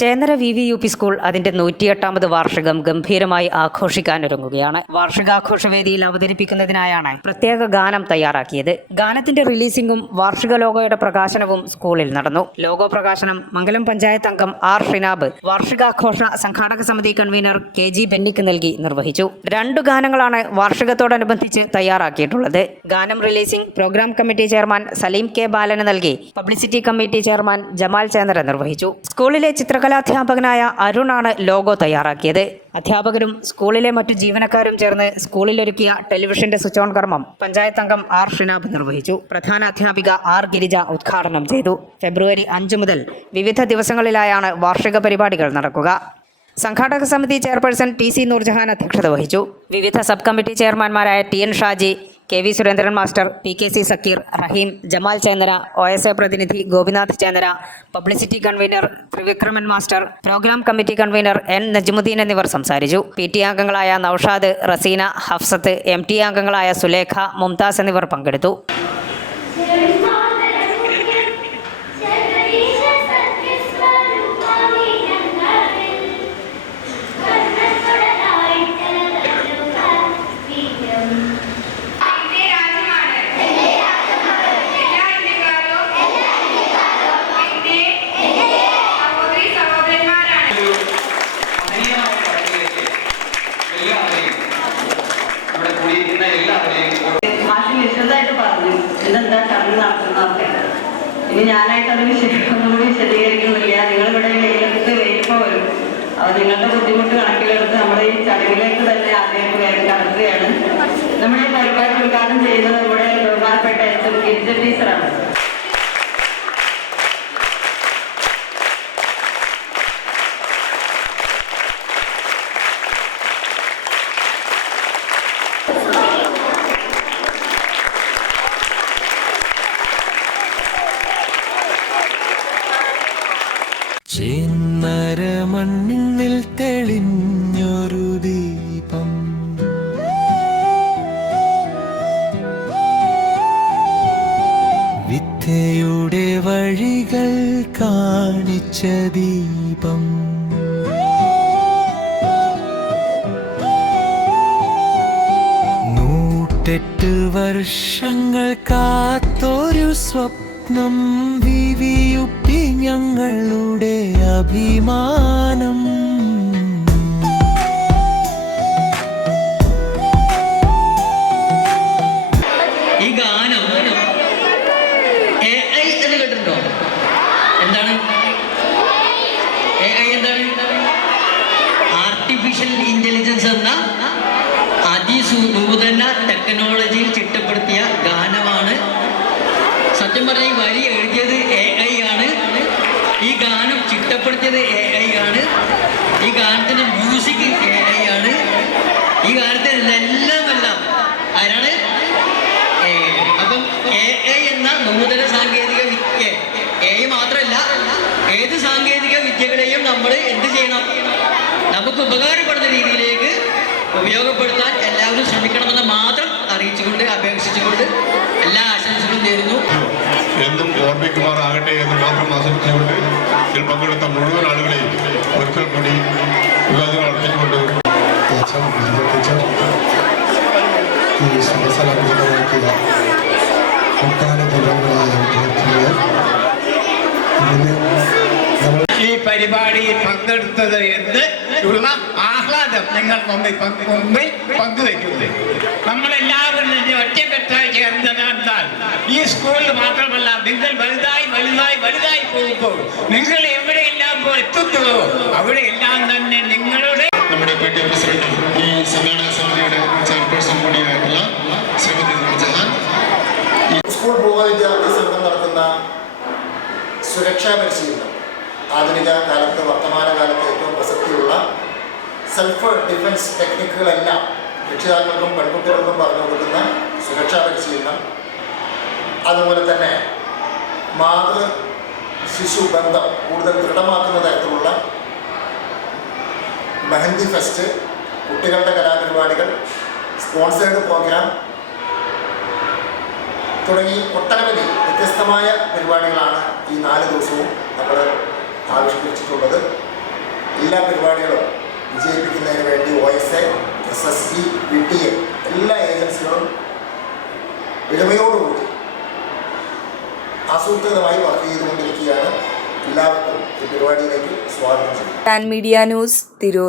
Chennara V V U P school അതിന്റെ നൂറ്റിയെട്ടാമത് വാർഷികം ഗംഭീരമായി ആഘോഷിക്കാനൊരുങ്ങുകയാണ്. വാർഷികാഘോഷവേദിയിൽ അവതരിപ്പിക്കുന്നതിനായാണ് പ്രത്യേക ഗാനം തയ്യാറാക്കിയത്. ഗാനത്തിന്റെ റിലീസിംഗും വാർഷിക ലോഗോയുടെ പ്രകാശനവും സ്കൂളിൽ നടന്നു. ലോഗോ പ്രകാശനം മംഗലം പഞ്ചായത്ത് അംഗം ആർ ഷിനാബ് വാർഷികാഘോഷ സംഘാടക സമിതി കൺവീനർ കെ ജി ബെന്നിക്ക് നൽകി നിർവഹിച്ചു. രണ്ടു ഗാനങ്ങളാണ് വാർഷികത്തോടനുബന്ധിച്ച് തയ്യാറാക്കിയിട്ടുള്ളത്. ഗാനം releasing programme committee chairman Salim K ബാലന് നൽകി. Publicity committee chairman Jamal Chendra നിർവഹിച്ചു. സ്കൂളിലെ ചിത്രകലാധ്യാപകനായ അരുണാണ് ലോഗോ തയ്യാറാക്കിയത്. അധ്യാപകരും സ്കൂളിലെ മറ്റു ജീവനക്കാരും ചേർന്ന് സ്കൂളിലൊരുക്കിയ ടെലിവിഷന്റെ സ്വിച്ച് ഓൺ കർമ്മം പഞ്ചായത്ത് അംഗം ആർ ഷിനാബ് നിർവഹിച്ചു. പ്രധാന അധ്യാപിക ആർ ഗിരിജ ഉദ്ഘാടനം ചെയ്തു. ഫെബ്രുവരി അഞ്ച് മുതൽ വിവിധ ദിവസങ്ങളിലായാണ് വാർഷിക പരിപാടികൾ നടക്കുക. സംഘാടക സമിതി ചെയർപേഴ്സൺ ടി സി നൂർജഹാൻ അധ്യക്ഷത വഹിച്ചു. വിവിധ sub committee ചെയർമാൻമാരായ T N Shaji K V Surendran master P K C Zakir Rahim Jamal Chendra O S A പ്രതിനിധി Gopinath Chendra publicity convener Trivikraman master programme committee convener N Najmuddin എന്നിവർ സംസാരിച്ചു. P T അംഗങ്ങളായ Naushad Razeena Hafsath M T അംഗങ്ങളായ സുലേഖ മുംതാസ് എന്നിവർ പങ്കെടുത്തു. ഇനി ഞാനായിട്ട് അത് വിശദ ഒന്നുകൂടി വിശദീകരിക്കുന്നില്ല. നിങ്ങളിവിടെ വെയിലെടുത്ത് വരുമ്പോൾ വരും അപ്പൊ നിങ്ങളുടെ ബുദ്ധിമുട്ട് കണക്കിലെടുത്ത് നമ്മുടെ ഈ ചടങ്ങിലേക്ക് തന്നെ ആദ്യം കടക്കുകയാണ്. നമ്മുടെ ഈ പരിപാടി ഉദ്ഘാടനം ചെയ്യുന്നത് ഇവിടെ ബഹുമാനപ്പെട്ട എച്ച് ഗിരിജ ടീച്ചറാണ്. തെളിഞ്ഞൊരു ദീപം. വിദ്യയുടെ വഴികൾ കാണിച്ച ദീപം. നൂറ്റെട്ട് വർഷങ്ങൾ കാത്തൊരു സ്വപ്നം വിവിയുപ്പി ഞങ്ങളുടെ അഭിമാനം. എന്താണ്? എന്താണ്? ആർട്ടിഫിഷ്യൽ ഇന്റലിജൻസ് എന്ന അതിനൂതന ടെക്നോളജിയിൽ ചിട്ടപ്പെടുത്തിയ ഗാനമാണ്. സത്യം പറഞ്ഞ വരി എഴുതിയത് എ ഐ ആണ്. ഈ ഗാനം ചിട്ടപ്പെടുത്തിയത് എ ഐ ആണ് ഈ ഗാനത്തിന്റെ മ്യൂസിക് എ ഐ ആണ് ഈ ഗാനത്തിന് എല്ലാം എല്ലാം ആരാണ് ഏ, അപ്പം എ ഐ എന്ന നൂതന സാങ്കേതിക വിദ്യ എ ഐ മാത്രമല്ല ഏത് സാങ്കേതിക വിദ്യകളെയും നമ്മൾ എന്ത് ചെയ്യണം? നമുക്ക് ഉപകാരപ്പെടുന്ന രീതിയിലേക്ക് ഉപയോഗപ്പെടുത്താൻ എല്ലാവരും ശ്രമിക്കണമെന്ന് മാത്രം അറിയിച്ചുകൊണ്ട് അപേക്ഷിച്ചുകൊണ്ട് എല്ലാ ആശംസകളും നേരുന്നു. എന്നും ഓർമ്മിക്കുമാറാകട്ടെ എന്ന് മാത്രം ആശംസിച്ചുകൊണ്ട് ഇതിൽ പങ്കെടുത്ത മുഴുവൻ ആളുകളെയും ഒരിക്കൽ കൂടി വിവാദങ്ങൾ അർപ്പിച്ചുകൊണ്ട് ഈ ഒട്ടാന വിദ്യാർത്ഥികളെ പരിപാടിയിൽ പങ്കെടുത്തത് എന്ന് ഉള്ള ആഹ്ലാദം നിങ്ങൾ മുമ്പിൽ പങ്ക് മുമ്പിൽ പങ്കുവെക്കുന്നത് നമ്മളെല്ലാവരും തന്നെ ഒറ്റക്കെട്ടായി ചേർന്നതാൽ ഈ സ്കൂളിൽ മാത്രമല്ല നിങ്ങൾ വലുതായി വലുതായി വലുതായി പോകുമ്പോൾ നിങ്ങൾ എവിടെയെല്ലാം പോ- എത്തുന്നുവോ അവിടെയെല്ലാം തന്നെ നിങ്ങളുടെ നമ്മുടെ പി ടി പ്രസിഡന്റ് ഈ സംഘാടക സമിതിയുടെ ചെയർപേഴ്സൺ കൂടിയായിട്ടുള്ള ശ്രീമതി നൂർജഹാൻ സ്കൂൾ പൂർവ വിദ്യാർത്ഥി സംഘം നടത്തുന്ന സുരക്ഷാ പരിശീലനം. ആധുനിക കാലത്ത് വർത്തമാന കാലത്ത് ഏറ്റവും പ്രസക്തിയുള്ള സെൽഫ് ഡിഫൻസ് ടെക്നിക്കുകളെല്ലാം രക്ഷിതാക്കൾക്കും പെൺകുട്ടികൾക്കും പറഞ്ഞു കൊടുക്കുന്ന സുരക്ഷാ പരിശീലനം. അതുപോലെ തന്നെ മാതൃ ശിശു ബന്ധം കൂടുതൽ ദൃഢമാക്കുന്ന തരത്തിലുള്ള മെഹന്തി ഫെസ്റ്റ് കുട്ടികളുടെ കലാപരിപാടികൾ സ്പോൺസേഡ് പ്രോഗ്രാം തുടങ്ങി ഒട്ടനവധി വ്യത്യസ്തമായ പരിപാടികളാണ് ഈ നാല് നമ്മൾ ആവിഷ്കരിച്ചിട്ടുള്ളത് എല്ലാ പരിപാടികളും വിജയിപ്പിക്കുന്നതിന് വേണ്ടി O S A S S C V T A എല്ലാ ഏജൻസികളും എളിമയോടുകൂടി ആസൂത്രിതമായി വർക്ക് ചെയ്തുകൊണ്ടിരിക്കുകയാണ്. എല്ലാവർക്കും ഈ പരിപാടിയിലേക്ക് സ്വാഗതം ചെയ്യുന്നത് മീഡിയ ന്യൂസ് തിരൂർ.